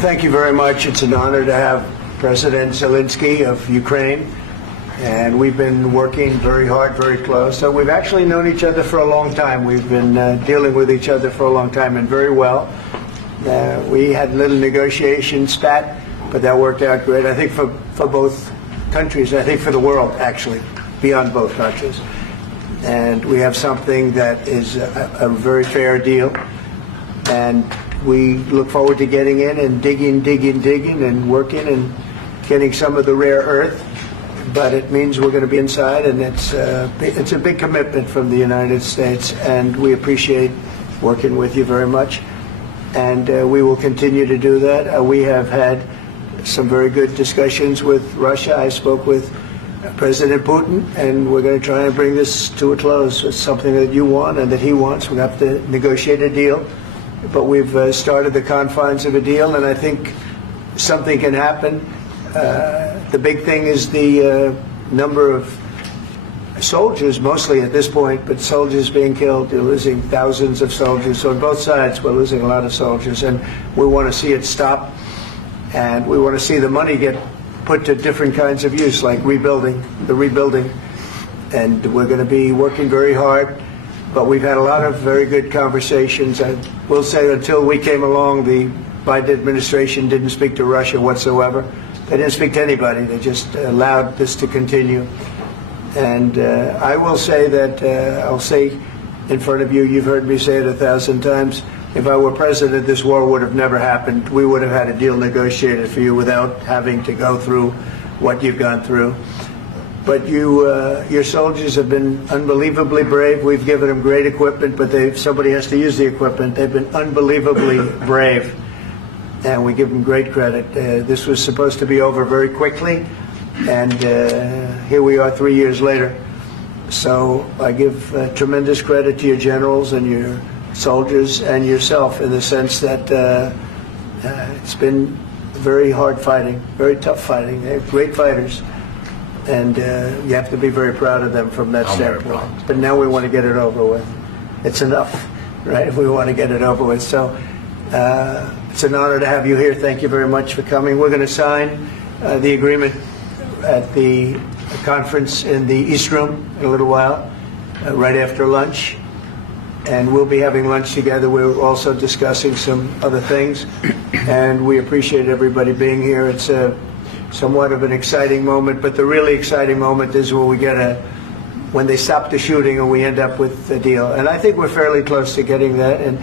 thank you very much. It's an honor to have President Zelensky of Ukraine, and we've been working very hard, very close. So we've actually known each other for a long time. We've been dealing with each other for a long time, and very well. We had a little negotiation spat, but that worked out great. I think for both countries, I think for the world, actually, beyond both countries. And we have something that is a very fair deal. And we look forward to getting in and digging and working and getting some of the rare earth. But it means we're going to be inside, and it's a big commitment from the United States, and we appreciate working with you very much. And we will continue to do that. We have had some very good discussions with Russia. I spoke with President Putin, and we're going to try and bring this to a close. It's something that you want and that he wants. We have to negotiate a deal. But we've started the confines of a deal, and I think something can happen. The big thing is the number of soldiers, mostly at this point, but soldiers being killed. They're losing thousands of soldiers. So on both sides, we're losing a lot of soldiers, and we want to see it stop. And we want to see the money get put to different kinds of use, like rebuilding. And we're going to be working very hard. But we've had a lot of very good conversations. I will say until we came along, the Biden administration didn't speak to Russia whatsoever. They didn't speak to anybody. They just allowed this to continue. And I will say that, I'll say in front of you, you've heard me say it 1,000 times, if I were president, this war would have never happened. We would have had a deal negotiated for you without having to go through what you've gone through. But your soldiers have been unbelievably brave. We've given them great equipment, but somebody has to use the equipment. They've been unbelievably brave, and we give them great credit. This was supposed to be over very quickly, and here we are 3 years later. So I give tremendous credit to your generals and your soldiers and yourself in the sense that it's been very hard fighting, very tough fighting. They're great fighters. And you have to be very proud of them from that standpoint. But now we want to get it over with. It's enough, right? We want to get it over with. So it's an honor to have you here. Thank you very much for coming. We're going to sign the agreement at the conference in the East Room in a little while, right after lunch. And we'll be having lunch together. We're also discussing some other things. And we appreciate everybody being here. It's somewhat of an exciting moment, but the really exciting moment is when we when they stop the shooting and we end up with a deal. And I think we're fairly close to getting that, and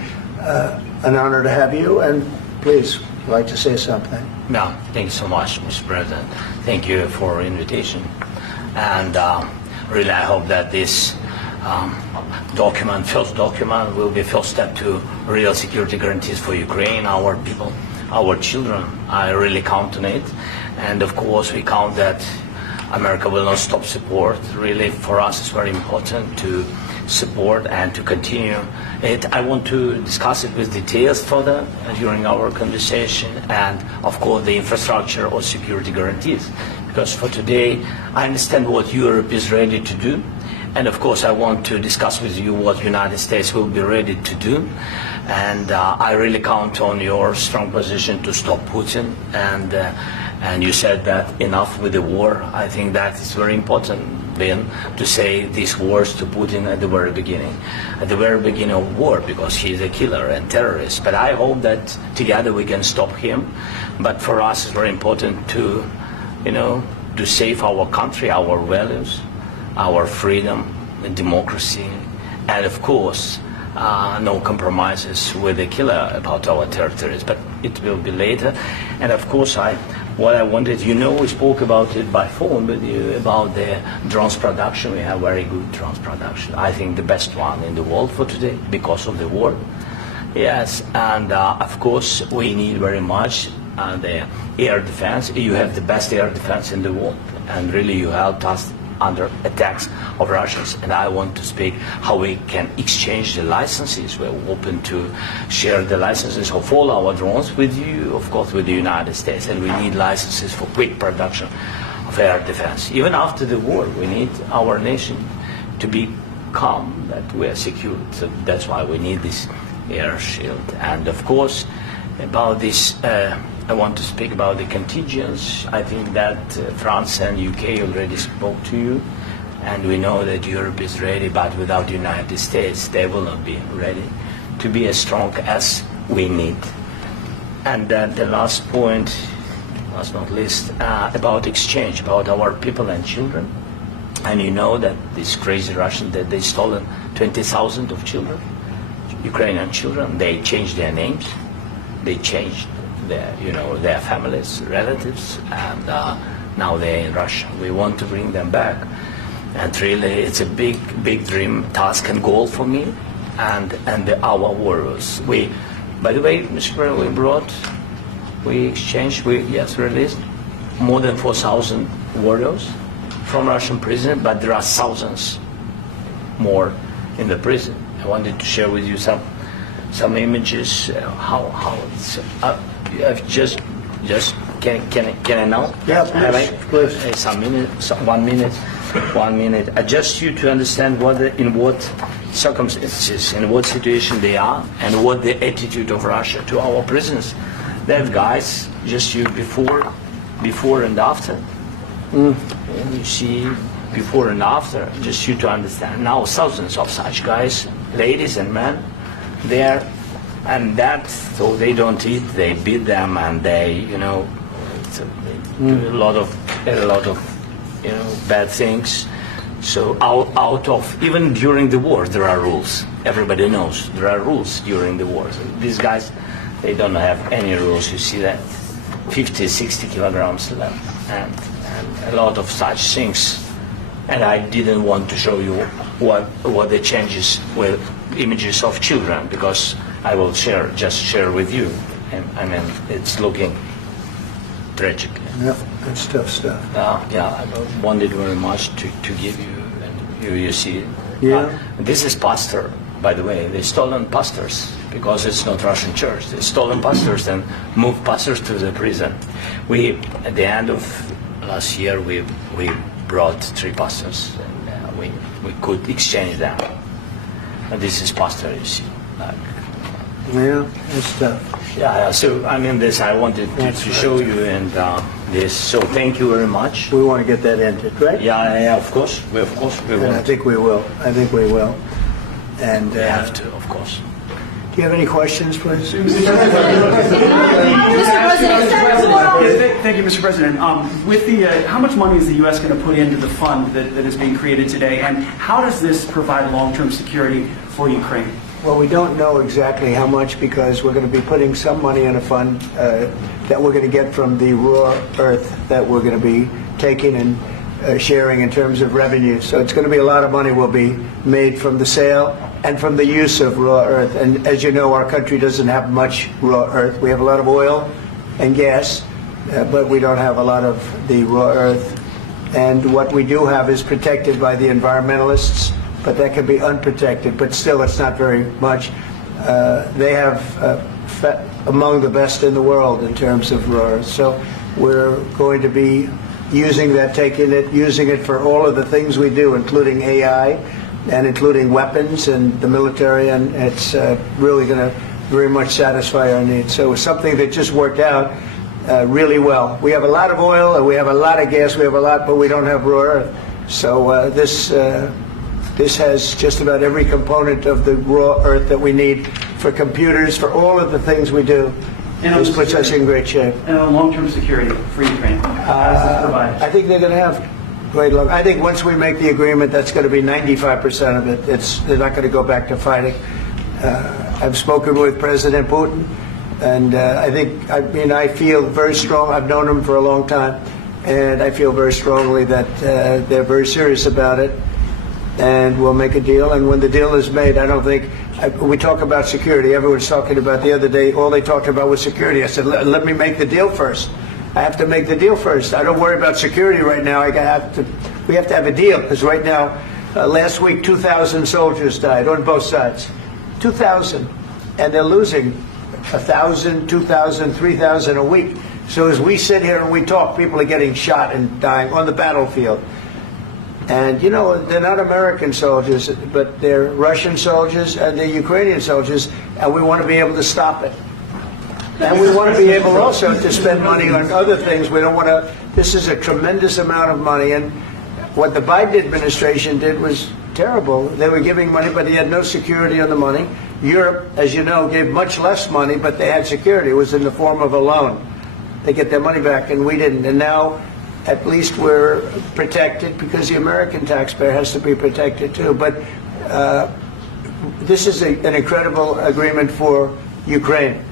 an honor to have you. And please, I'd like to say something. No, thank you so much, Mr. President. Thank you for invitation. And really, I hope that this first document, will be first step to real security guarantees for Ukraine, our people, our children. I really count on it. And of course, we count that America will not stop support. Really, for us, it's very important to support and to continue it. I want to discuss it with details further during our conversation, and of course, the infrastructure or security guarantees. Because for today, I understand what Europe is ready to do. And of course, I want to discuss with you what the United States will be ready to do. And I really count on your strong position to stop Putin. And you said that enough with the war. I think that is very important, Ben, to say these words to Putin at the very beginning of war, because he's a killer and terrorist. But I hope that together we can stop him. But for us, it's very important to, to save our country, our values, our freedom and democracy, and of course, no compromises with the killer about our territories. But it will be later. And of course, what I wanted, we spoke about it by phone with you about the drones production. We have very good drones production. I think the best one in the world for today because of the war. Yes, and of course, we need very much the air defense. You have the best air defense in the world, and really you helped us under attacks of Russians. And I want to speak how we can exchange the licenses. We're open to share the licenses of all our drones with you, of course, with the United States. And we need licenses for quick production of air defense. Even after the war, we need our nation to be calm, that we are secure. So that's why we need this air shield. And of course, About this, I want to speak about the contingents. I think that France and UK already spoke to you, and we know that Europe is ready, but without the United States, they will not be ready to be as strong as we need. And then the last point, last not least, about exchange, about our people and children. And you know that these crazy Russians, that they stolen 20,000 of children, Ukrainian children. They changed their names, they changed their families, relatives, and now they're in Russia. We want to bring them back, and really, it's a big dream, task, and goal for me, and our warriors. By the way, Mr. President, we exchanged, released more than 4,000 warriors from Russian prison, but there are thousands more in the prison. I wanted to share with you some images. How it's just can I now? Yeah, please. One minute. I just you to understand in what circumstances, in what situation they are, and what the attitude of Russia to our prisons. They have guys just you before and after. And you see before and after, just you to understand. Now thousands of such guys, ladies and men, there, and that, so they don't eat, they beat them, and they do a lot of bad things. So out of, even during the war, there are rules. Everybody knows there are rules during the war. So these guys, they don't have any rules. You see that 50, 60 kilograms left, and a lot of such things. And I didn't want to show you what the changes with images of children, because I will share with you. And I mean, it's looking tragic. Yeah, that's tough stuff. I wanted very much to give you, and you see. Yeah. This is pastor, by the way. They stolen pastors because it's not Russian church. They stolen pastors and moved pastors to the prison. At the end of last year, we brought 3 pastors, and we could exchange them. And this is pastor, you see. Yeah, that's tough. Yeah. So I mean, this I wanted to show you, and this. So thank you very much. We want to get that ended, right? Yeah. Of course. We And will. I think we will. And We have to, of course. do you have any questions, please? Thank you, Mr. President. With the, how much money is the U.S. going to put into the fund that is being created today, and how does this provide long-term security for Ukraine? Well, we don't know exactly how much, because we're going to be putting some money in a fund that we're going to get from the raw earth that we're going to be taking and sharing in terms of revenue. So it's going to be a lot of money will be made from the sale and from the use of raw earth. And as you know, our country doesn't have much raw earth. We have a lot of oil and gas, but we don't have a lot of the raw earth. And what we do have is protected by the environmentalists, but that can be unprotected, but still it's not very much. They have among the best in the world in terms of raw earth. So we're going to be using that, using it for all of the things we do, including AI and including weapons and the military, and it's really going to very much satisfy our needs. So it's something that just worked out really well. We have a lot of oil, and we have a lot of gas, but we don't have raw earth. So this has just about every component of the raw earth that we need for computers, for all of the things we do. This puts us in great shape. And long-term security for Ukraine. How does this provide? I think they're going to have great luck. I think once we make the agreement, that's going to be 95% of it. They're not going to go back to fighting. I've spoken with President Putin, and I feel very strong. I've known him for a long time, and I feel very strongly that they're very serious about it. And we'll make a deal. And when the deal is made, I don't think we talk about security. Everyone's talking about the other day. All they talked about was security. I said, let me make the deal first. I have to make the deal first. I don't worry about security right now. We have to have a deal, because right now, last week, 2,000 soldiers died on both sides. 2,000, and they're losing 1,000, 2,000, 3,000 a week. So as we sit here and we talk, people are getting shot and dying on the battlefield. And, they're not American soldiers, but they're Russian soldiers and they're Ukrainian soldiers, and we want to be able to stop it. And we want to be able also to spend money on other things. We don't want to, this is a tremendous amount of money. And what the Biden administration did was terrible. They were giving money, but they had no security on the money. Europe, as you know, gave much less money, but they had security. It was in the form of a loan. They get their money back, and we didn't. And now, at least we're protected because the American taxpayer has to be protected too. But this is an incredible agreement for Ukraine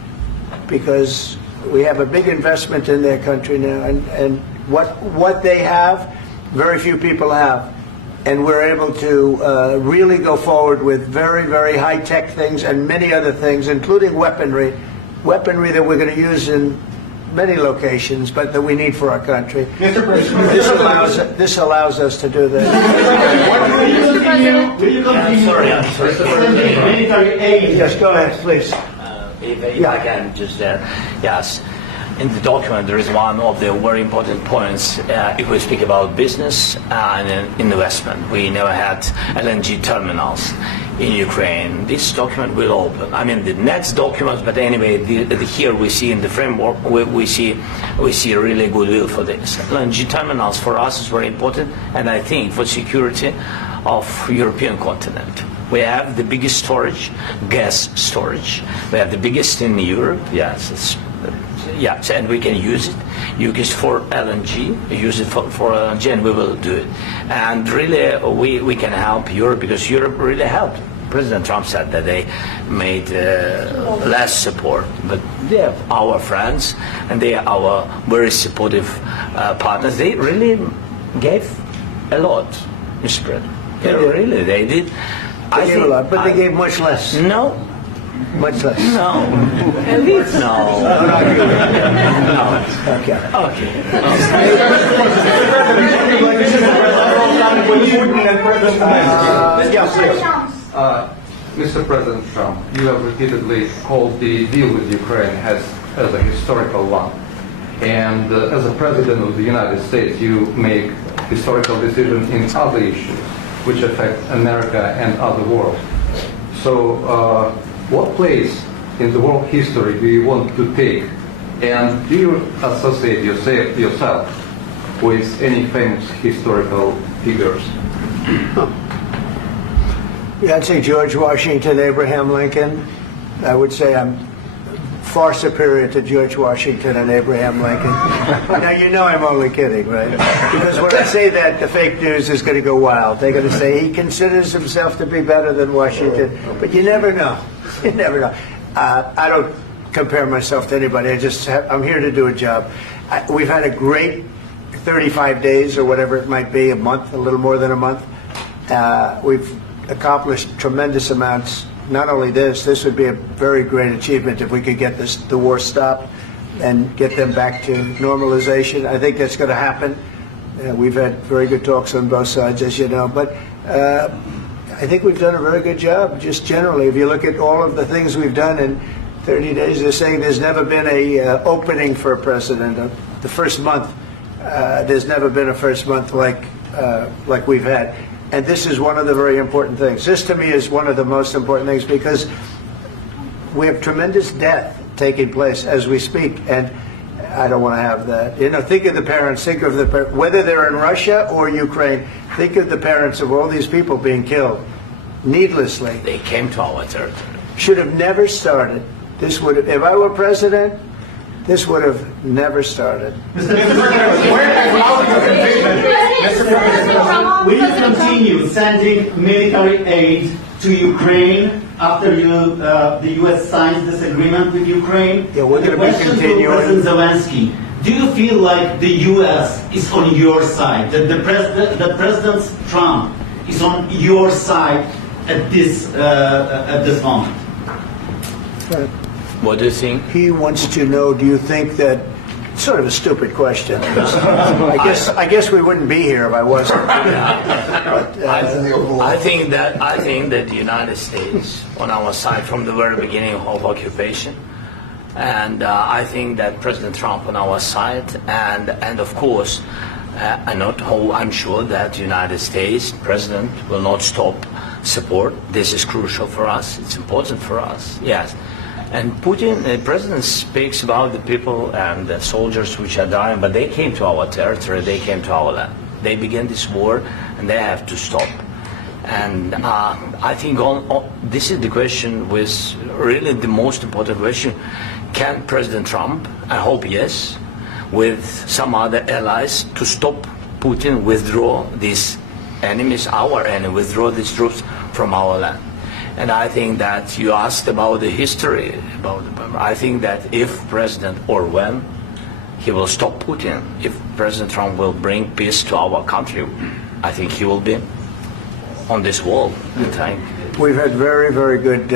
because we have a big investment in their country now, and what they have, very few people have. And we're able to really go forward with very, very high-tech things and many other things, including weaponry that we're going to use in many locations, but that we need for our country. Mr. President, This allows us to do that. will you continue sending military aid? Yes, go ahead, please. If I can just there, yes. In the document, there is one of the very important points. If we speak about business and investment, we never had LNG terminals in Ukraine. This document will open. I mean, the next document, but anyway, here we see in the framework, we see really goodwill for this. LNG terminals for us is very important, and I think for security of European continent. We have the biggest storage, gas storage. We have the biggest in Europe. Yes, yes, and we can use it. Use it for LNG. Use it for LNG, and we will do it. And really, we can help Europe because Europe really helped. President Trump said that they made less support, but they are our friends and they are our very supportive partners. They really gave a lot, Mr. President. Really, they did. They gave a lot, but they gave much less. No. Much less. No. No. Okay. Mr. President Trump, you have repeatedly called the deal with Ukraine as a historical one. And as a President of the United States, you make historical decisions in other issues which affect America and other world. So what place in the world history do you want to take? And do you associate yourself with any famous historical figures? Yeah, I'd say George Washington, Abraham Lincoln. I would say I'm far superior to George Washington and Abraham Lincoln. Now, you know I'm only kidding, right? Because when I say that, the fake news is going to go wild. They're going to say he considers himself to be better than Washington. But you never know. You never know. I don't compare myself to anybody. I'm here to do a job. We've had a great 35 days or whatever it might be, a month, a little more than a month. We've accomplished tremendous amounts. Not only this would be a very great achievement if we could get the war stopped and get them back to normalization. I think that's going to happen. We've had very good talks on both sides, as you know. But I think we've done a very good job, just generally. If you look at all of the things we've done in 30 days, they're saying there's never been a opening for a president. The first month, there's never been a first month like we've had. And this is one of the very important things. This, to me, is one of the most important things because we have tremendous death taking place as we speak, and I don't want to have that. You know, think of the parents, whether they're in Russia or Ukraine, think of the parents of all these people being killed needlessly. They came to our territory. Should have never started. This would have, if I were president, this would have never started. Mr. President, will you continue sending military aid to Ukraine after the U.S. signs this agreement with Ukraine? Yeah, we're going to be continuing. President Zelensky, do you feel like the U.S. is on your side? That President Trump is on your side at this moment? What do you think? He wants to know, do you think that, sort of a stupid question. I guess we wouldn't be here if I wasn't. But, I think that the United States on our side from the very beginning of occupation, and I think that President Trump on our side, and of course, I'm sure that the United States President will not stop support. This is crucial for us. It's important for us. Yes. And Putin, the president speaks about the people and the soldiers which are dying, but they came to our territory, they came to our land. They began this war, and they have to stop. And I think this is the question, with really the most important question. Can President Trump, I hope yes, with some other allies, to stop Putin, withdraw these enemies, our enemy, withdraw these troops from our land? And I think that you asked about the history, I think that if President, or when, he will stop Putin, if President Trump will bring peace to our country, I think he will be on this wall. We've had very, very good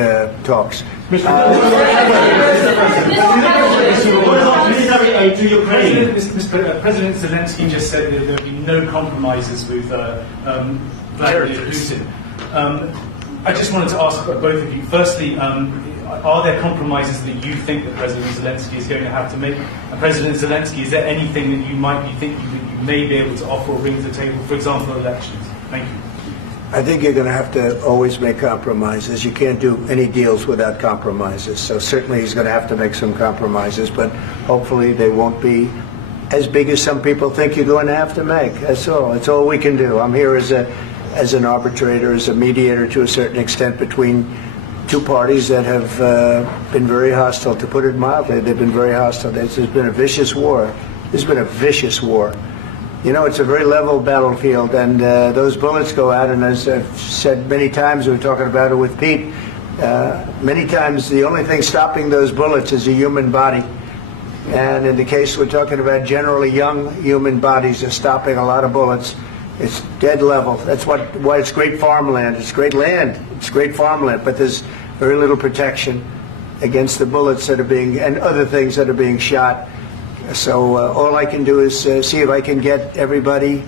talks. To Ukraine. President Zelensky just said that there would be no compromises with Vladimir Putin. I just wanted to ask both of you. Firstly, are there compromises that you think that President Zelensky is going to have to make? And President Zelensky, is there anything that you might be thinking that you may be able to offer or bring to the table, for example, elections? Thank you. I think you're going to have to always make compromises. You can't do any deals without compromises. So certainly he's going to have to make some compromises, but hopefully they won't be as big as some people think you're going to have to make. That's all. That's all we can do. I'm here as an arbitrator, as a mediator to a certain extent between two parties that have been very hostile, to put it mildly. They've been very hostile. There's been a vicious war. There's been a vicious war. You know, it's a very level battlefield, and those bullets go out, and as I've said many times, we were talking about it with Pete, many times the only thing stopping those bullets is a human body. And in the case we're talking about, generally young human bodies are stopping a lot of bullets. It's dead level. That's why it's great farmland. It's great land. It's great farmland, but there's very little protection against the bullets that are being, and other things that are being shot. So all I can do is see if I can get everybody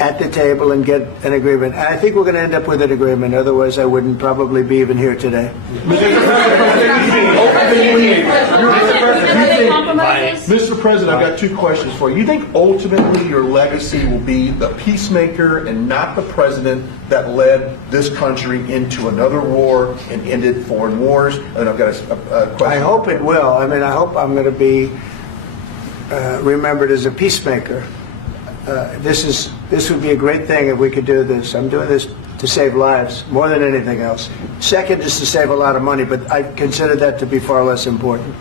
at the table and get an agreement. And I think we're going to end up with an agreement. Otherwise, I wouldn't probably be even here today. Mr. President, I've got two questions for you. You think ultimately your legacy will be the peacemaker and not the president that led this country into another war and ended foreign wars? And I've got a question. I hope it will. I mean, I hope I'm going to be remembered as a peacemaker. This would be a great thing if we could do this. I'm doing this to save lives more than anything else. Second is to save a lot of money, but I consider that to be far less important.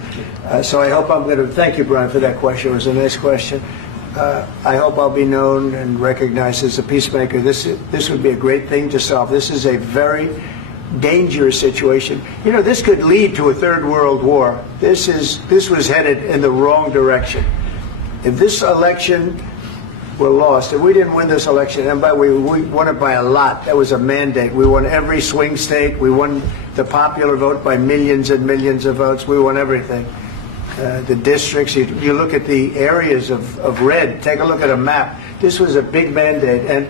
So I hope I'm going to, thank you, Brian, for that question. It was a nice question. I hope I'll be known and recognized as a peacemaker. This would be a great thing to solve. This is a very dangerous situation. You know, this could lead to a third world war. This was headed in the wrong direction. If this election were lost, if we didn't win this election, and by we won it by a lot, that was a mandate. We won every swing state. We won the popular vote by millions and millions of votes. We won everything. The districts, you look at the areas of red, take a look at a map. This was a big mandate, and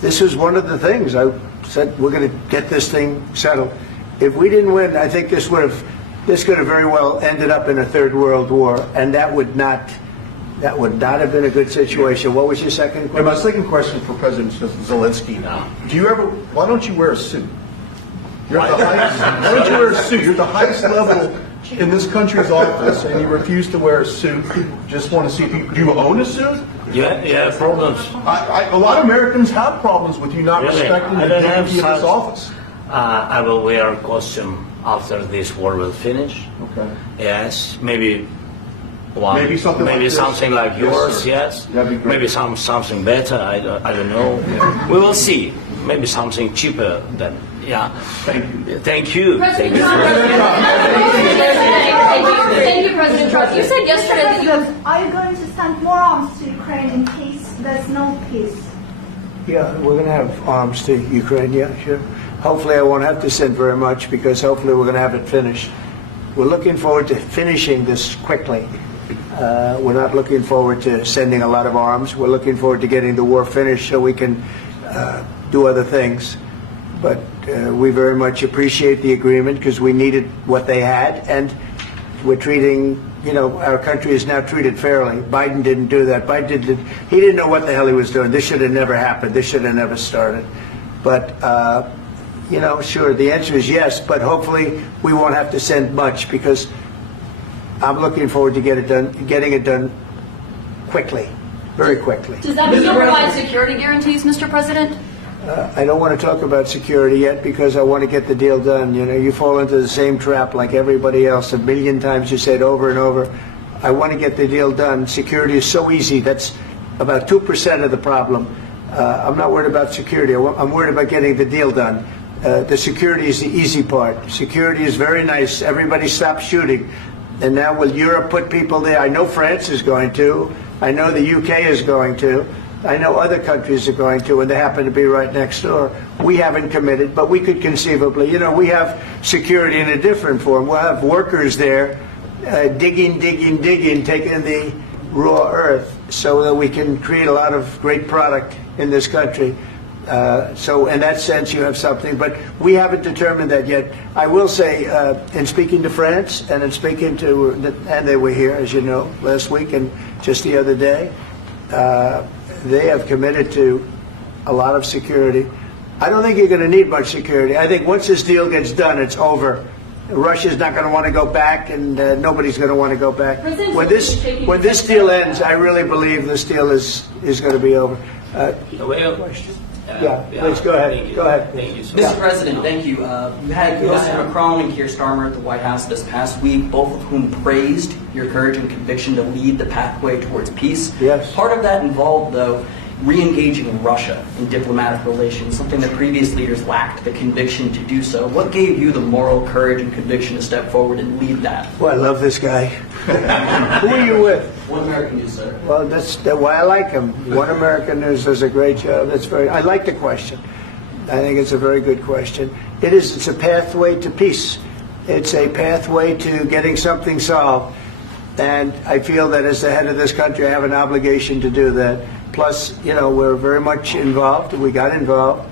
this was one of the things I said, we're going to get this thing settled. If we didn't win, I think this could have very well ended up in a third world war, and that would not have been a good situation. What was your second question? And my second question for President Zelensky. Why don't you wear a suit? Why don't you wear a suit? You're at the highest level in this country's office, and you refuse to wear a suit. Just want to see if do you own a suit? Yeah, problems. A lot of Americans have problems with you not respecting the dignity of this office. I will wear a costume after this war will finish. Okay. Yes, maybe one. Maybe something like this. Something like yours. Yes. That'd be great. Maybe something better. I don't know. Yeah. We will see. Maybe something cheaper than. Yeah. Thank you. Thank you. President Trump. Thank you, President Trump. You said yesterday that you have. Are you going to send more arms to Ukraine in case there's no peace? Yeah, we're going to have arms to Ukraine, yeah, sure. Hopefully I won't have to send very much, because hopefully we're going to have it finished. We're looking forward to finishing this quickly. We're not looking forward to sending a lot of arms. We're looking forward to getting the war finished so we can do other things. But we very much appreciate the agreement, because we needed what they had, and we're treating, our country is now treated fairly. Biden didn't do that. He didn't know what the hell he was doing. This should have never happened. This should have never started. But Sure, the answer is yes, but hopefully we won't have to send much because I'm looking forward to getting it done quickly, very quickly. Does that mean you'll provide security guarantees, Mr. President? I don't want to talk about security yet because I want to get the deal done. You fall into the same trap like everybody else. 1 million times you say it over and over. I want to get the deal done. Security is so easy. That's about 2% of the problem. I'm not worried about security. I'm worried about getting the deal done. The security is the easy part. Security is very nice. Everybody stopped shooting. And now will Europe put people there? I know France is going to. I know the UK is going to. I know other countries are going to, and they happen to be right next door. We haven't committed, but we could conceivably. We have security in a different form. We'll have workers there digging, taking the raw earth so that we can create a lot of great product in this country. So in that sense, you have something, but we haven't determined that yet. I will say, in speaking to France and in speaking to, and they were here, as you know, last week and just the other day, they have committed to a lot of security. I don't think you're going to need much security. I think once this deal gets done, it's over. Russia's not going to want to go back, and nobody's going to want to go back. When this deal ends, I really believe this deal is going to be over. Question? Yeah, please go ahead. Go ahead. Thank you, sir. Mr. President, thank you. You had Mr. Macron and Keir Starmer at the White House this past week, both of whom praised your courage and conviction to lead the pathway towards peace. Yes. Part of that involved, though, re-engaging Russia in diplomatic relations, something that previous leaders lacked the conviction to do so. What gave you the moral courage and conviction to step forward and lead that? Well, I love this guy. Who are you with? One American News, sir. Well, that's why I like him. One American News does a great job. I like the question. I think it's a very good question. It's a pathway to peace. It's a pathway to getting something solved. And I feel that as the head of this country, I have an obligation to do that. Plus, we're very much involved. We got involved.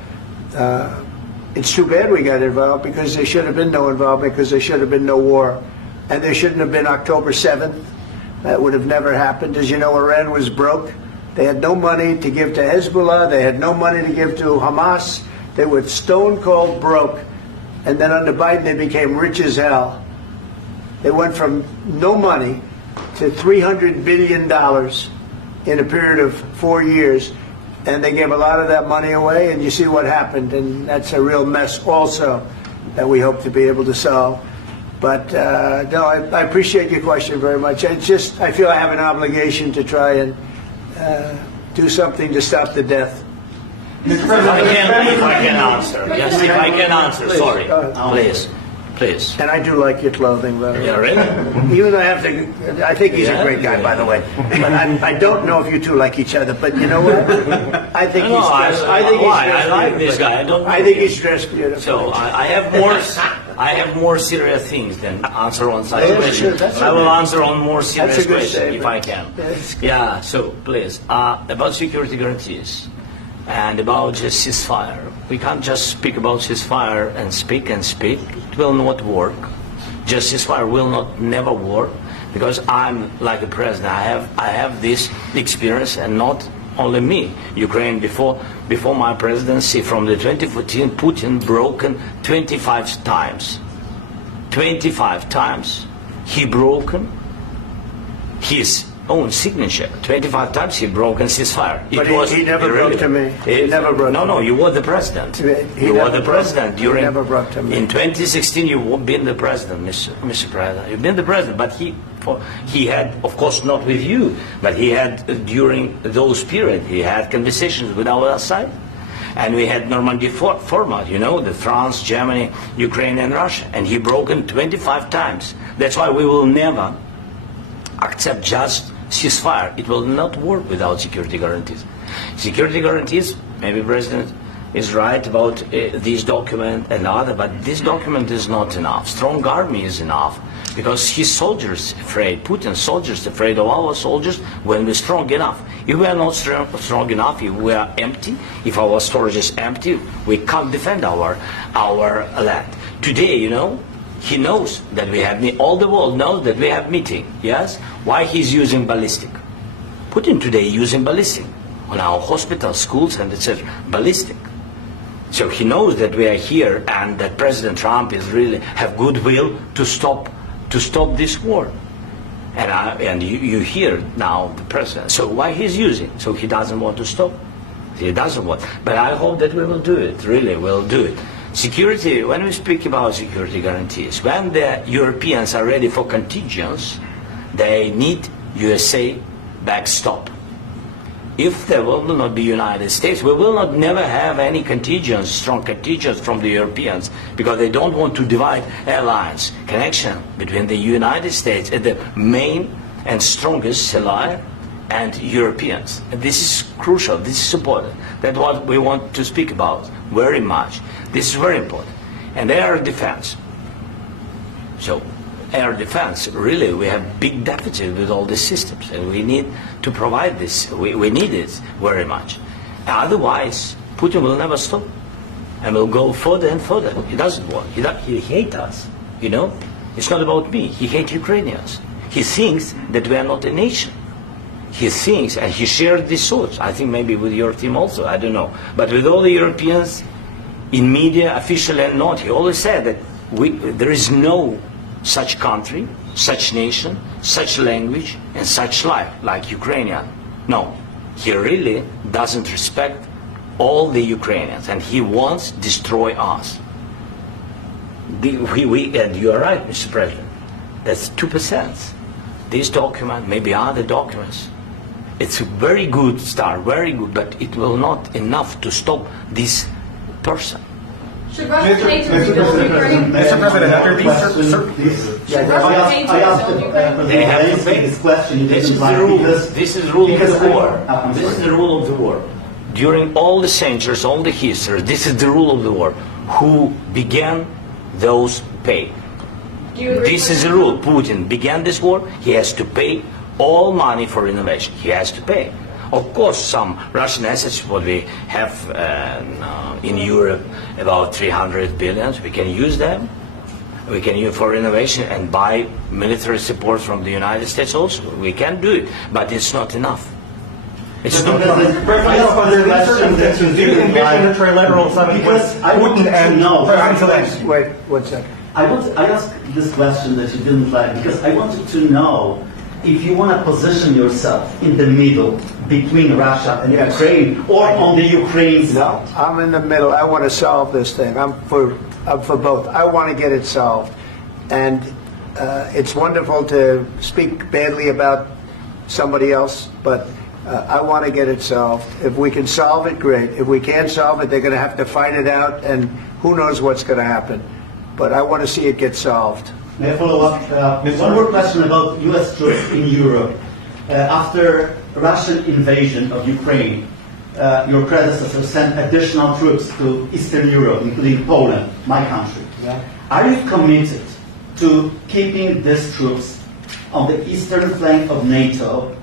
It's too bad we got involved because there should have been no involvement because there should have been no war. And there shouldn't have been October 7th. That would have never happened. As you know, Iran was broke. They had no money to give to Hezbollah. They had no money to give to Hamas. They were stone cold broke. And then under Biden, they became rich as hell. They went from no money to $300 billion in a period of 4 years. And they gave a lot of that money away. And you see what happened. And that's a real mess also that we hope to be able to solve. But no, I appreciate your question very much. I feel I have an obligation to try and do something to stop the death. If I can answer. Yes, if I can answer. Sorry. Please. And I do like your clothing, by the way. Yeah, really? Even though I think he's a great guy, by the way. But I don't know if you two like each other. But you know what? I think he's dressed. I like this guy. I think he's dressed beautiful. So I have more serious things than answer on such questions. Sure, I will answer on more serious That's a good questions if statement. I can. Yes. Yeah. So please, about security guarantees and about just ceasefire. We can't just speak about ceasefire and speak. It will not work. Just ceasefire will never work because I'm like the president. I have this experience, and not only me. Ukraine before my presidency, from the 2014, Putin broken 25 times. 25 times he broken his own signature. 25 times he broken ceasefire. But he never broke to me. He never broke to me. No, you were the president. You were the president during. He never broke to me. In 2016, you've been the president, Mr. President. You've been the president, but he had, of course, not with you, but he had during those periods. He had conversations with our side, and we had Normandy format. The France, Germany, Ukraine, and Russia, and he broken 25 times. That's why we will never accept just ceasefire. It will not work without security guarantees. Security guarantees, maybe President is right about this document and other, but this document is not enough. Strong army is enough because his soldiers afraid, Putin's soldiers afraid of our soldiers when we're strong enough. If we are not strong enough, if we are empty, if our storage is empty, we can't defend our land. Today, he knows that we have, all the world knows that we have meeting, yes? Why he's using ballistic? Putin today using ballistic on our hospitals, schools, and etc. Ballistic. So he knows that we are here and that President Trump is really have goodwill to stop this war. And you hear now the president. So why he's using? So he doesn't want to stop. He doesn't want. But I hope that we will do it. Really, we'll do it. Security. When we speak about security guarantees, when the Europeans are ready for contingents, they need USA backstop. If there will not be United States, we will not never have any contingents, strong contingents from the Europeans, because they don't want to divide alliance, connection between the United States and the main and strongest ally and Europeans. And this is crucial, this is important. That's what we want to speak about very much. This is very important. And air defense. So air defense, really, we have big deficit with all these systems, and we need to provide this. We need it very much. Otherwise, Putin will never stop, and will go further and further. He doesn't want. He hates us. You know, it's not about me. He hates Ukrainians. He thinks that we are not a nation. He thinks, and he shared these thoughts. I think maybe with your team also. I don't know, but with all the Europeans, in media, officially and not, he always said that there is no such country, such nation, such language, and such life like Ukrainian. No, he really doesn't respect all the Ukrainians, and he wants to destroy us. And you are right, Mr. President. That's 2%. This document, maybe other documents, it's a very good start, very good, but it will not enough to stop this person. Should Russia pay to rebuild Ukraine? Mr. President, after these Should Russia pay to rebuild Ukraine? They have to pay. this question. This is the rule. This is the rule of the war. This is the rule of the war. During all the centuries, all the history, this is the rule of the war. Who began, those pay. Do you agree This with is the rule. Putin began this war. He has to pay all money for innovation. He has to pay. Of course, some Russian assets, what we have in Europe, about 300 billion, we can use them. We can use for innovation and buy military support from the United States also. We can do it, but it's not enough. It's not enough. Because I want to know. Wait 1 second. I asked this question that you didn't like because I wanted to know if you want to position yourself in the middle between Russia and Yes. Ukraine or on the Ukraine side. No, I'm in the middle. I want to solve this thing. I'm for both. I want to get it solved. And it's wonderful to speak badly about somebody else, but I want to get it solved. If we can solve it, great. If we can't solve it, they're going to have to fight it out, and who knows what's going to happen. But I want to see it get solved. May I follow up? One more question about U.S. troops in Europe. After Russian invasion of Ukraine, your predecessor sent additional troops to Eastern Europe, including Poland, my country. Yeah. Are you committed to keeping these troops on the eastern flank of NATO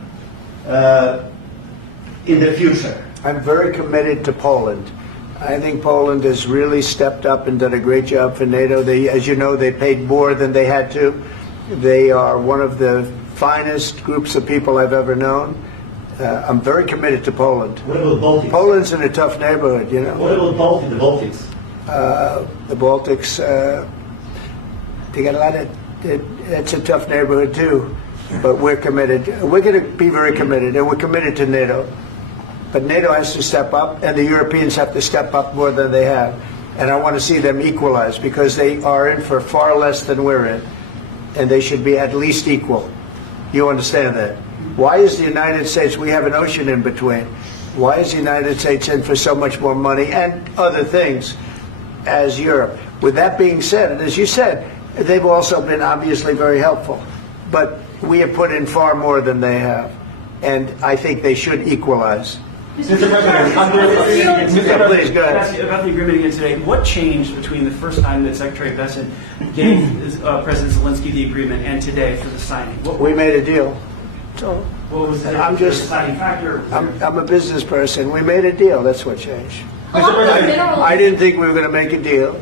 in the future? I'm very committed to Poland. I think Poland has really stepped up and done a great job for NATO. They, as you know, they paid more than they had to. They are one of the finest groups of people I've ever known. I'm very committed to Poland. What about Baltics? Poland's in a tough neighborhood, you know. What about the Baltics? The Baltics, they got a lot of, it's a tough neighborhood too. But we're committed. We're going to be very committed, and we're committed to NATO. But NATO has to step up, and the Europeans have to step up more than they have. And I want to see them equalize, because they are in for far less than we're in. And they should be at least equal. You understand that? Why is the United States, we have an ocean in between. Why is the United States in for so much more money and other things as Europe? With that being said, and as you said, they've also been obviously very helpful. But we have put in far more than they have. And I think they should equalize. Mr. President, Please, go ahead. Ask you about the agreement again today. What changed between the first time that Secretary Bessent gave President Zelensky the agreement and today for the signing? What We made a deal. So was the deciding factor? I'm a business person. We made a deal. That's what changed. Along with minerals. I didn't think we were going to make a deal,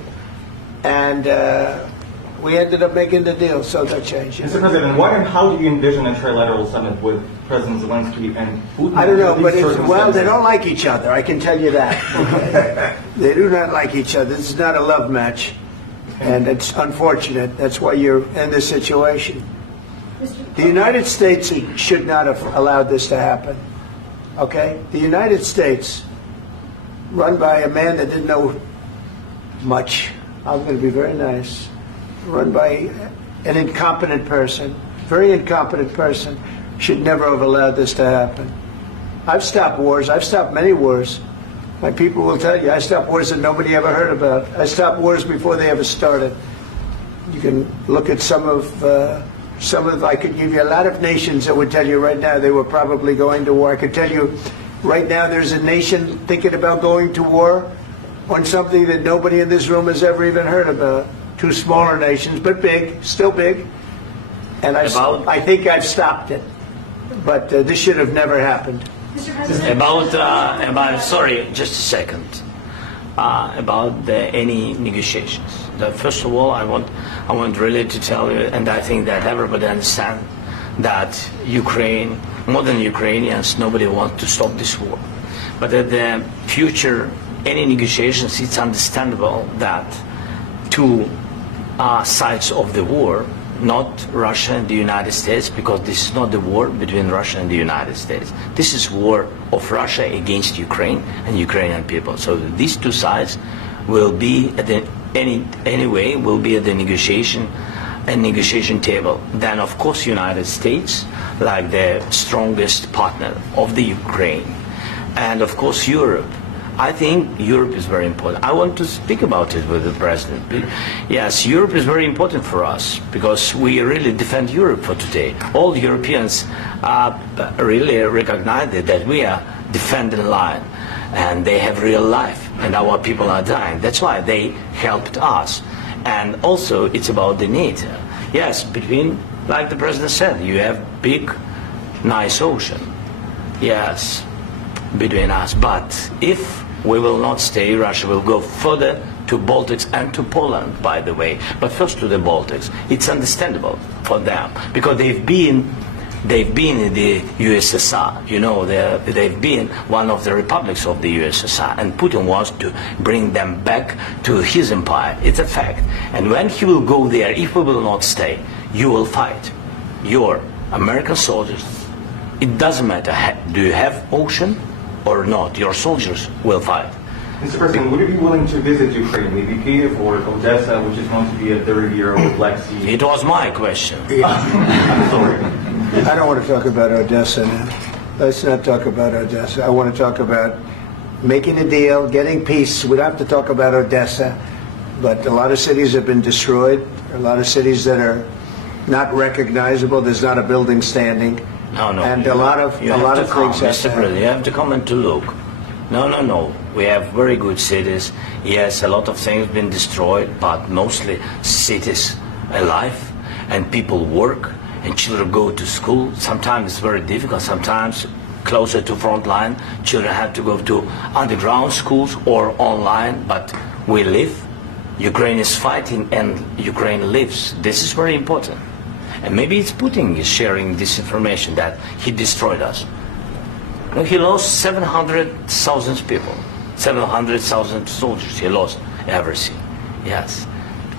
and We ended up making the deal, so that changed. Mr. President, what and how do you envision a trilateral summit with President Zelensky and Putin? I don't know, under but these well, circumstances? they don't like each other. I can tell you that. Okay? They do not like each other. This is not a love match, and it's unfortunate. That's why you're in this situation. The United States should not have allowed this to happen. Okay? The United States, run by a man that didn't know much. I'm going to be very nice. Run by an incompetent person, very incompetent person, should never have allowed this to happen. I've stopped wars. I've stopped many wars. My people will tell you, I stopped wars that nobody ever heard about. I stopped wars before they ever started. You can look at some of, I could give you a lot of nations that would tell you right now they were probably going to war. I could tell you right now there's a nation thinking about going to war on something that nobody in this room has ever even heard about. Two smaller nations, but big, still big. And I think I've stopped it. But this should have never happened. Mr. President, Sorry, just a second. About any negotiations. First of all, I want really to tell you, and I think that everybody understands that Ukraine, more than Ukrainians, nobody wants to stop this war. But at the future, any negotiations, it's understandable that two sides of the war, not Russia and the United States, because this is not the war between Russia and the United States. This is war of Russia against Ukraine and Ukrainian people. So these two sides will be at the will be at the negotiation table. Then of course United States, like the strongest partner of the Ukraine, and of course Europe. I think Europe is very important. I want to speak about it with the President. Yes, Europe is very important for us because we really defend Europe for today. All Europeans really recognize that we are defending line and they have real life and our people are dying. That's why they helped us. And also it's about the NATO. Yes, between, like the President said, you have big, nice ocean. Yes, between us. But if we will not stay, Russia will go further to Baltics and to Poland, by the way. But first to the Baltics. It's understandable for them because they've been in the USSR. You know, they've been one of the republics of the USSR, and Putin wants to bring them back to his empire. It's a fact. And when he will go there, if we will not stay, you will fight. Your American soldiers, it doesn't matter, do you have ocean or not, your soldiers will fight. Mr. President, would you be willing to visit Ukraine, maybe Kiev or Odessa, which is going to be a third year of the Black Sea? It was my question. I'm sorry. I don't want to talk about Odessa now. Let's not talk about Odessa. I want to talk about making a deal, getting peace. We don't have to talk about Odessa, but a lot of cities have been destroyed. A lot of cities that are not recognizable. There's not a building standing. No. And a lot of things have Mr. President, you have to come and to look. No. We have very good cities. Yes, a lot of things have been destroyed, but mostly cities alive, and people work, and children go to school. Sometimes it's very difficult. Sometimes closer to front line, children have to go to underground schools or online, but we live. Ukraine is fighting, and Ukraine lives. This is very important. And maybe it's Putin is sharing this information that he destroyed us. No, he lost 700,000 people, 700,000 soldiers. He lost everything. Yes.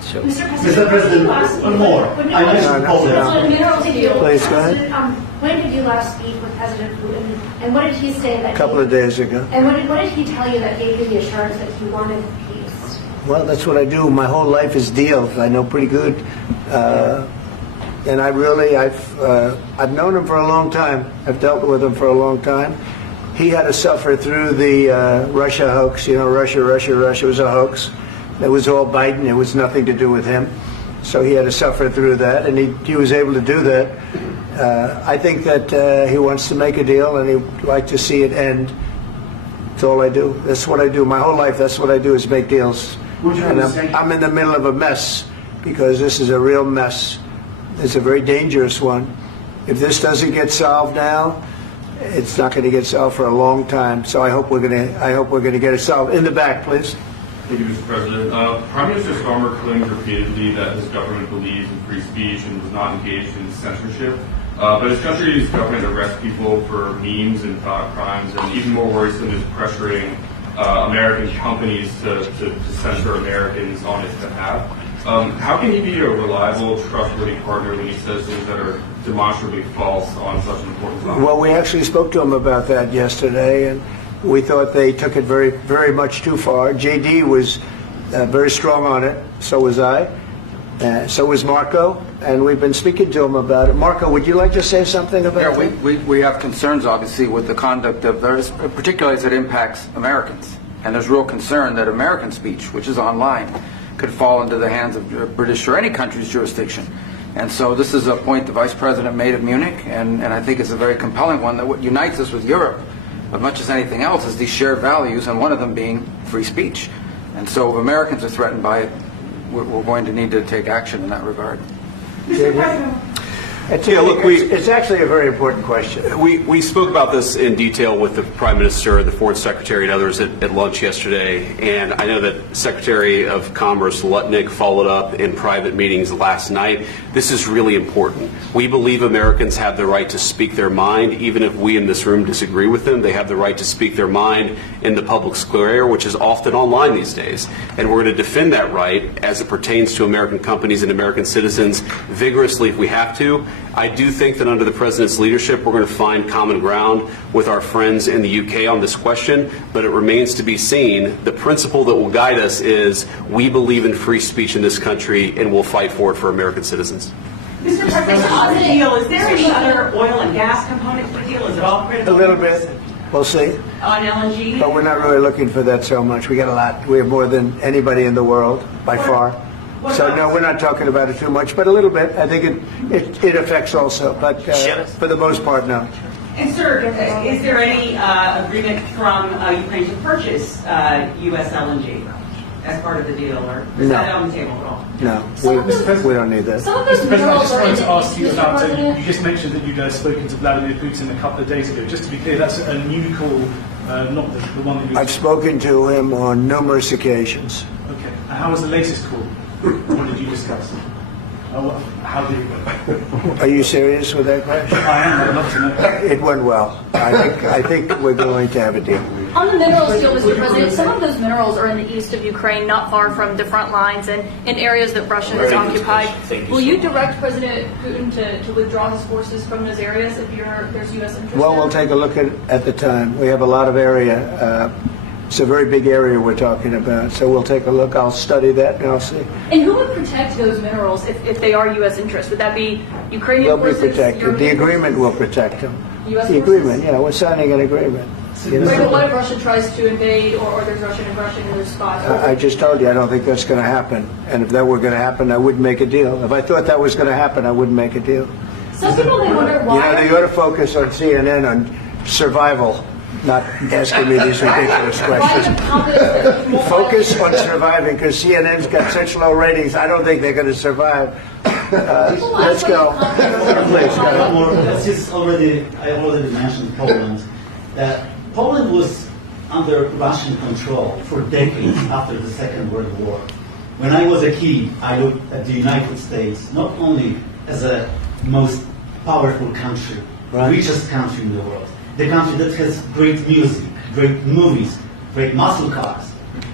So. Mr. President, one more. I mentioned Poland. Please, go ahead. When did you last speak with President Putin, and what did he say that? A couple of days ago. And what did he tell you that gave you the assurance that he wanted peace? Well, that's what I do. My whole life is deals. I know pretty good. And I've known him for a long time. I've dealt with him for a long time. He had to suffer through the Russia hoax. You know, Russia was a hoax. It was all Biden. It was nothing to do with him. So he had to suffer through that, and he was able to do that. I think that he wants to make a deal, and he'd like to see it end. That's all I do. That's what I do. My whole life, that's what I do, is make deals. And I'm in the middle of a mess, because this is a real mess. It's a very dangerous one. If this doesn't get solved now, it's not going to get solved for a long time. So I hope we're going to get it solved. In the back, please. Thank you, Mr. President. Prime Minister Starmer claims repeatedly that his government believes in free speech and was not engaged in censorship. But his country's government arrests people for memes and thought crimes, and even more worrisome is pressuring American companies to censor Americans on his behalf. How can he be a reliable, trustworthy partner when he says things that are demonstrably false on such an important topic? Well, we actually spoke to him about that yesterday, and we thought they took it very, very much too far. JD was very strong on it. So was I. So was Marco, and we've been speaking to him about it. Marco, would you like to say something about that? We have concerns, obviously, with the conduct of those, particularly as it impacts Americans. And there's real concern that American speech, which is online, could fall into the hands of British or any country's jurisdiction. And so this is a point the Vice President made at Munich, and I think it's a very compelling one, that what unites us with Europe, as much as anything else, is these shared values, and one of them being free speech. And so if Americans are threatened by it, we're going to need to take action in that regard. Mr. President. It's actually a very important question. We spoke about this in detail with the Prime Minister, the Foreign Secretary, and others at lunch yesterday. And I know that Secretary of Commerce Lutnick followed up in private meetings last night. This is really important. We believe Americans have the right to speak their mind, even if we in this room disagree with them. They have the right to speak their mind in the public square, which is often online these days. And we're going to defend that right as it pertains to American companies and American citizens vigorously if we have to. I do think that under the President's leadership, we're going to find common ground with our friends in the UK on this question, but it remains to be seen. The principle that will guide us is we believe in free speech in this country, and we'll fight for it for American citizens. Mr. President, on the deal, is there any other oil and gas component to the deal? Is it all critical? A little bit. We'll see. On LNG? But we're not really looking for that so much. We got a lot. We have more than anybody in the world, by far. So no, we're not talking about it too much, but a little bit. I think it affects also, but for the most part, no. And sir, is there any agreement from Ukraine to purchase U.S. LNG as part of the deal, or is that on the table at all? No, we don't need that. Mr. President, I just wanted to ask you about, you just mentioned that you'd spoken to Vladimir Putin a couple of days ago. Just to be clear, that's a new call, not the one that you... I've spoken to him on numerous occasions. Okay. And how was the latest call? What did you discuss? How did it go? Are you serious with that question? I am. I'd love to know. It went well. I think we're going to have a deal. On the minerals deal, Mr. President, some of those minerals are in the east of Ukraine, not far from the front lines and in areas that Russia has occupied. Will you direct President Putin to withdraw his forces from those areas if there's U.S. interest? Well, we'll take a look at the time. We have a lot of area. It's a very big area we're talking about, so we'll take a look. I'll study that and I'll see. And who would protect those minerals if they are U.S. interest? Would that be Ukrainian forces? They'll be protected. The agreement will protect them. U.S. The agreement, yeah, we're signing an agreement. Right, but what if Russia tries to invade or there's Russian aggression in those spots? I just told you I don't think that's going to happen. And if that were going to happen, I wouldn't make a deal. If I thought that was going to happen, I wouldn't make a deal. Some people may wonder why. They ought to focus on CNN on survival, not asking me these ridiculous questions. Focus on surviving, because CNN's got such low ratings. I don't think they're going to survive. Let's go. Please, go. I already mentioned Poland. Poland was under Russian control for decades after the Second World War. When I was a kid, I looked at the United States not only as a most powerful country, richest country in the world, the country that has great music, great movies, great muscle cars,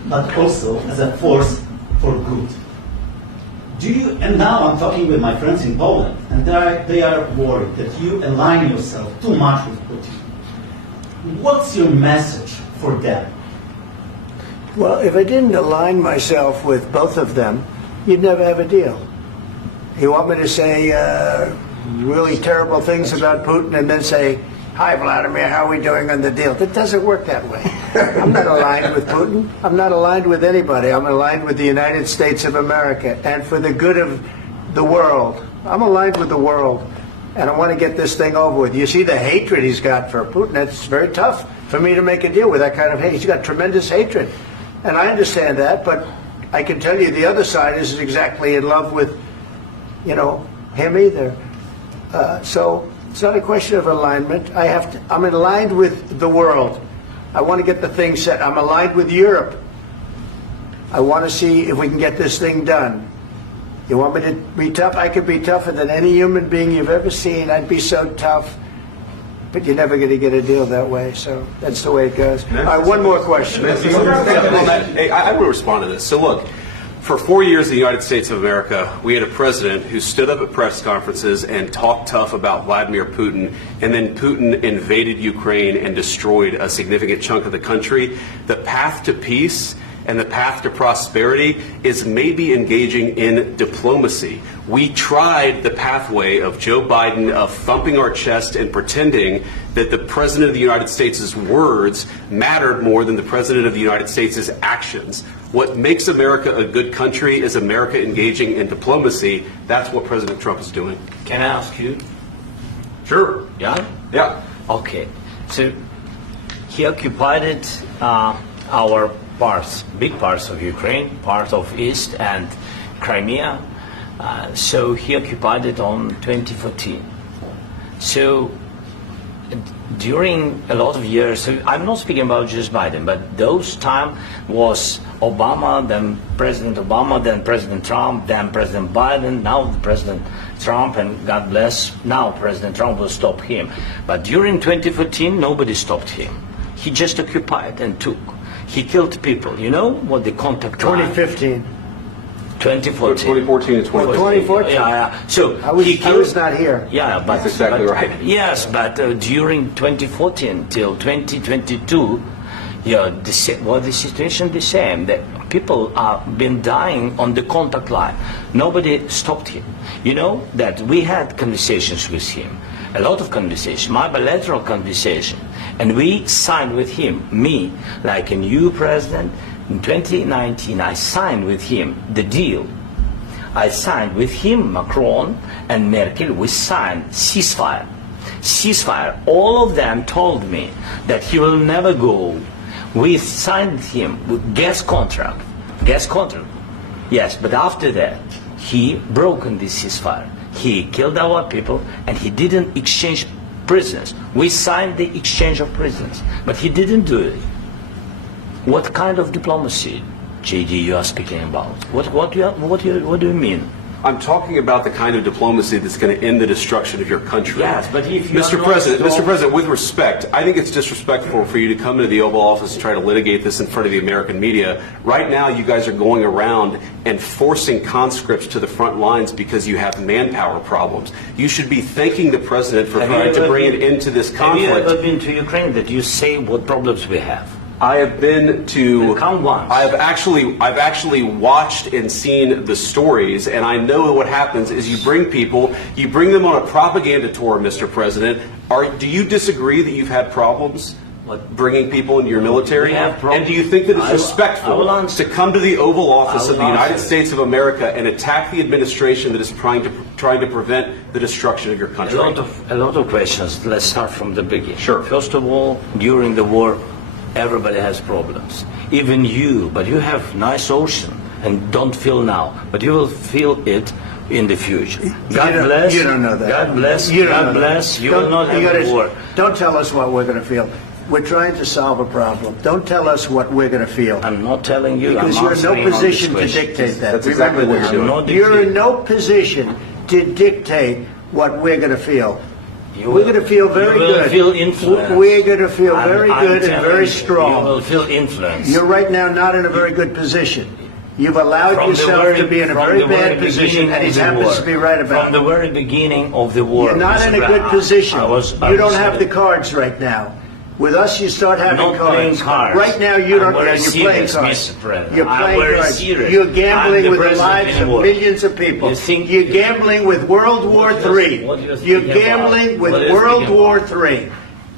but also as a force for good. And now I'm talking with my friends in Poland, and they are worried that you align yourself too much with Putin. What's your message for them? Well, if I didn't align myself with both of them, you'd never have a deal. You want me to say really terrible things about Putin and then say, "Hi, Vladimir, how are we doing on the deal?" That doesn't work that way. I'm not aligned with Putin. I'm not aligned with anybody. I'm aligned with the United States of America and for the good of the world. I'm aligned with the world, and I want to get this thing over with. You see the hatred he's got for Putin. It's very tough for me to make a deal with that kind of hate. He's got tremendous hatred, and I understand that, but I can tell you the other side isn't exactly in love with, him either. So it's not a question of alignment. I'm aligned with the world. I want to get the thing set. I'm aligned with Europe. I want to see if we can get this thing done. You want me to be tough? I could be tougher than any human being you've ever seen. I'd be so tough. But you're never going to get a deal that way, so that's the way it goes. All right, one more question. Hey, I want to respond to this. So look, for 4 years in the United States of America, we had a president who stood up at press conferences and talked tough about Vladimir Putin, and then Putin invaded Ukraine and destroyed a significant chunk of the country. The path to peace and the path to prosperity is maybe engaging in diplomacy. We tried the pathway of Joe Biden of thumping our chest and pretending that the President of the United States' words mattered more than the President of the United States' actions. What makes America a good country is America engaging in diplomacy. That's what President Trump is doing. Can I ask you? Sure. Yeah? Yeah. Okay. So he occupied our parts, big parts of Ukraine, part of East and Crimea. So he occupied it on 2014. So during a lot of years, so I'm not speaking about just Biden, but those time was Obama, then President Obama, then President Trump, then President Biden, now President Trump, and God bless, now President Trump will stop him. But during 2014, nobody stopped him. He just occupied and took. He killed people. You know what the contact 2015. 2014. 2014 and 2014. 2014. Yeah. So I was not here. Yeah, but That's exactly right. Yes, but during 2014 till 2022, the situation the same. That people have been dying on the contact line. Nobody stopped him. You know that we had conversations with him, a lot of conversations, my bilateral conversation, and we signed with him, me, like a new president. In 2019, I signed with him the deal. I signed with him, Macron and Merkel, we signed ceasefire. Ceasefire. All of them told me that he will never go. We signed him with gas contract. Gas contract. Yes, but after that, he broken this ceasefire. He killed our people and he didn't exchange prisoners. We signed the exchange of prisoners, but he didn't do it. What kind of diplomacy, JD, you are speaking about? What do you mean? I'm talking about the kind of diplomacy that's going to end the destruction of your country. Yes, but if you Mr. President, with respect, I think it's disrespectful for you to come into the Oval Office and try to litigate this in front of the American media. Right now, you guys are going around and forcing conscripts to the front lines because you have manpower problems. You should be thanking the President for trying to bring it into this conflict. Have you ever been to Ukraine that you say what problems we have? I have been to. Count once. I've actually watched and seen the stories, and I know what happens is you bring them on a propaganda tour, Mr. President. Do you disagree that you've had problems bringing people into your military? And do you think that it's respectful to come to the Oval Office of the United States of America and attack the administration that is trying to prevent the destruction of your country? A lot of questions. Let's start from the beginning. Sure. First of all, during the war, everybody has problems. Even you, but you have nice ocean and don't feel now, but you will feel it in the future. God bless. You don't know that. God bless. You God bless. You will not have war. Don't tell us what we're going to feel. We're trying to solve a problem. Don't tell us what we're going to feel. I'm not telling you. Because you're in no position to dictate that. That's exactly what you're doing. You're in no position to dictate what we're going to feel. We're going to feel very good. You will feel influence. We're going to feel very good and very strong. You will feel influence. You're right now not in a very good position. You've allowed yourself to be in a very bad position, and he happens to be right about it. From the very beginning of the war. You're not in a good position. You don't have the cards right now. With us, you start having cards. Right now, you don't. You're playing cards. You're playing cards. You're gambling with the lives of millions of people. You're gambling with World War III. You're gambling with World War III.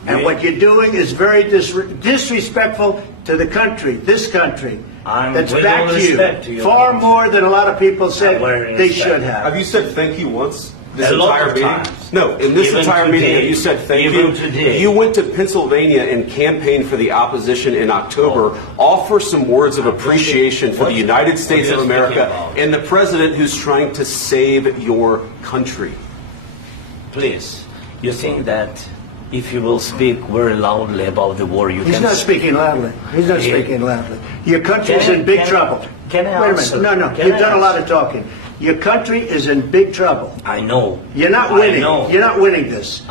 And what you're doing is very disrespectful to the country, this country, that's back to you, far more than a lot of people said they should have. Have you said thank you once? This A lot entire of meeting? times. No, in this Even entire meeting, today. have you said thank Even you? today. You went to Pennsylvania and campaigned for the opposition in October. Offer some words of appreciation for the United States of America and the president who's trying to save your country. Please, you think that if you will speak very loudly about the war, you He's can... not speaking loudly. He's not speaking loudly. Your country's in big trouble. Can I Wait a answer? minute. No, Can you've I done a lot answer? of talking. Your country is in big trouble. I know. You're not I winning. know. You're not winning this.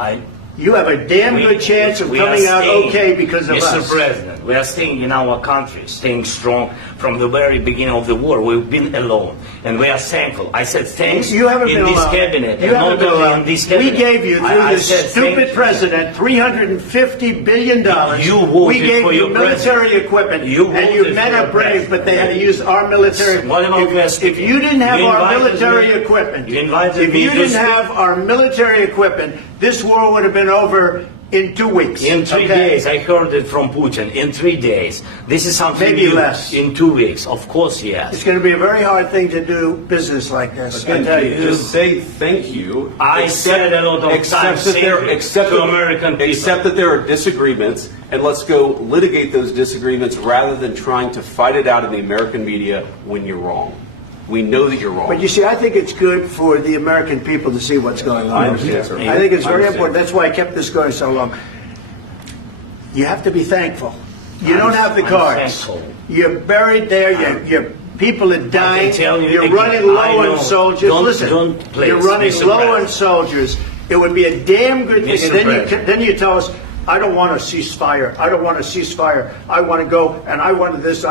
You have a damn good chance of we are coming out staying, okay because of Mr. us. President, we are staying in our country, staying strong from the very beginning of the war. We've been alone, and we are thankful. I said thanks You haven't in been this alone. cabinet, You and haven't not been only alone. in this We cabinet. gave you, through I this said stupid thank you. president, $350 billion. You voted we gave for you your military president. equipment, You and voted you for men your are brave, president. but they had to use our military. What about If you didn't have You our invited military me- equipment, you invited if me you to didn't speak- have our military equipment, this war would have been over in 2 weeks. In 3 okay? days, I heard it from Putin. In 3 days, this is something Maybe new. less. In 2 weeks, of course, yes. It's going to be a very hard thing to do business like this. I tell you. Just say thank you. I said a lot of times that there, thank you accept to that- American people. Accept that there are disagreements, and let's go litigate those disagreements rather than trying to fight it out in the American media when you're wrong. We know that you're wrong. But you see, I think it's good for the American people to see what's going on. I understand, sir. I think it's I very understand. important. That's why I kept this going so long. You have to be thankful. You don't have the I'm cards. thankful. You're buried there. Your people are dying. tell you You're again, running I low know. on soldiers. Don't- Listen, don't please, you're running Mr. low on President. soldiers. It would be a damn good thing. Mr. And then President. then you tell us, I don't want a ceasefire. I don't want a ceasefire. I want to go and I want this.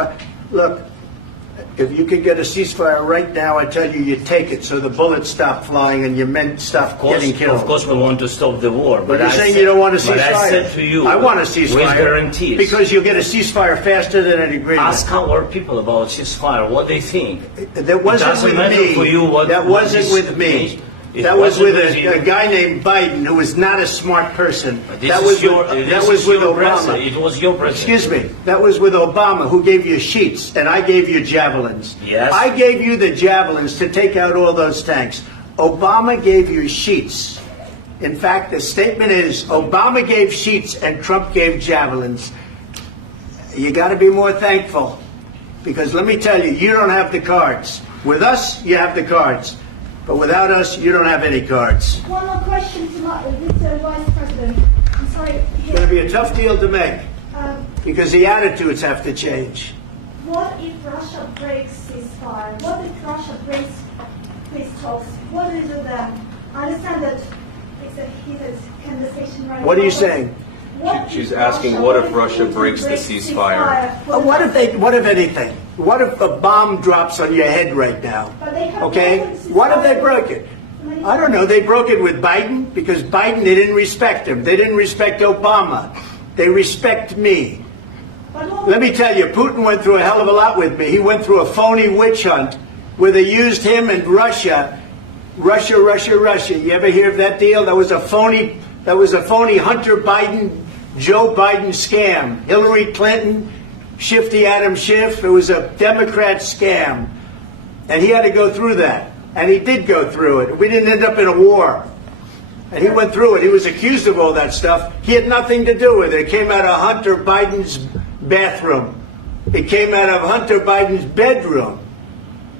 Look, if you could get a ceasefire right now, I tell you take it so the bullets stop flying and your men stop getting killed. Of course, we want to stop the war. But you're I saying said- you don't want a ceasefire. But I said to you, I want a with ceasefire. guarantees. Because you'll get a ceasefire faster than an agreement. Ask our people about ceasefire, what they think. That wasn't It doesn't with matter me. for you what that what wasn't is- with me. It That was wasn't with you. a guy named Biden, who was not a smart person. This That is was your- with, this that was is with your Obama. president. It was your president. Excuse me. That was with Obama, who gave you sheets, and I gave you javelins. Yes. I gave you the javelins to take out all those tanks. Obama gave you sheets. In fact, the statement is Obama gave sheets and Trump gave javelins. You got to be more thankful, because let me tell you, you don't have the cards. With us, you have the cards. But without us, you don't have any cards. One more question to Mr. Vice President. I'm sorry. It's going to be a tough deal to make, Um, because the attitudes have to change. what if Russia breaks ceasefire? What if Russia breaks peace talks? What do you do then? I understand that it's a heated conversation right now. What are you but saying? what She's if asking, Russia- what if if Russia Putin breaks the breaks ceasefire? What if anything? What if a bomb drops on your head right now? But they have Okay? broken ceasefire. What if they broke it? I don't know. They broke it with Biden, because Biden, they didn't respect him. They didn't respect Obama. They respect me. Let me tell you, Putin went through a hell of a lot with me. He went through a phony witch hunt where they used him and Russia. Russia. You ever hear of that deal? That was a phony Hunter Biden, Joe Biden scam. Hillary Clinton, Shifty Adam Schiff. It was a Democrat scam. And he had to go through that. And he did go through it. We didn't end up in a war. And he went through it. He was accused of all that stuff. He had nothing to do with it. It came out of Hunter Biden's bathroom. It came out of Hunter Biden's bedroom.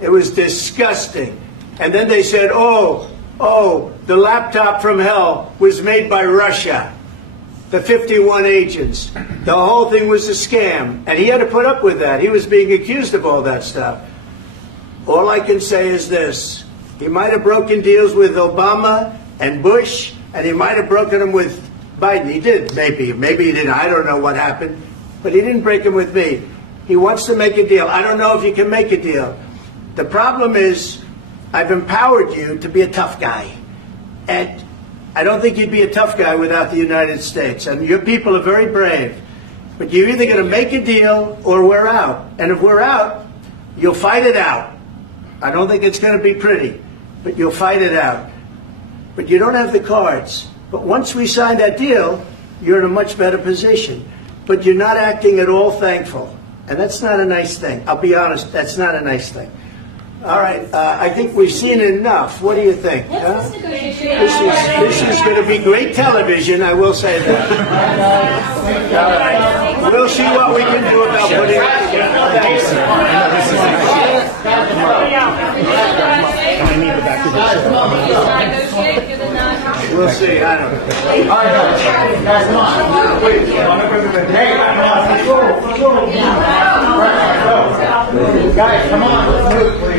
It was disgusting. And then they said, oh, the laptop from hell was made by Russia. The 51 agents. The whole thing was a scam. And he had to put up with that. He was being accused of all that stuff. All I can say is this. He might have broken deals with Obama and Bush, and he might have broken them with Biden. He did, maybe. Maybe he didn't. I don't know what happened. But he didn't break them with me. He wants to make a deal. I don't know if you can make a deal. The problem is, I've empowered you to be a tough guy. And I don't think you'd be a tough guy without the United States. And your people are very brave. But you're either going to make a deal or we're out. And if we're out, you'll fight it out. I don't think it's going to be pretty, but you'll fight it out. But you don't have the cards. But once we sign that deal, you're in a much better position. But you're not acting at all thankful. And that's not a nice thing. I'll be honest, that's not a nice thing. All right, I think we've seen enough. What do you think? Huh? This is going to be great television, I will say that. All right. We'll see what we can do about putting it together. Thanks. Negotiate, do the non- We'll see. I don't know. All right, guys, come on. Please. Hey, let's go. Guys, come on. Let's move, please.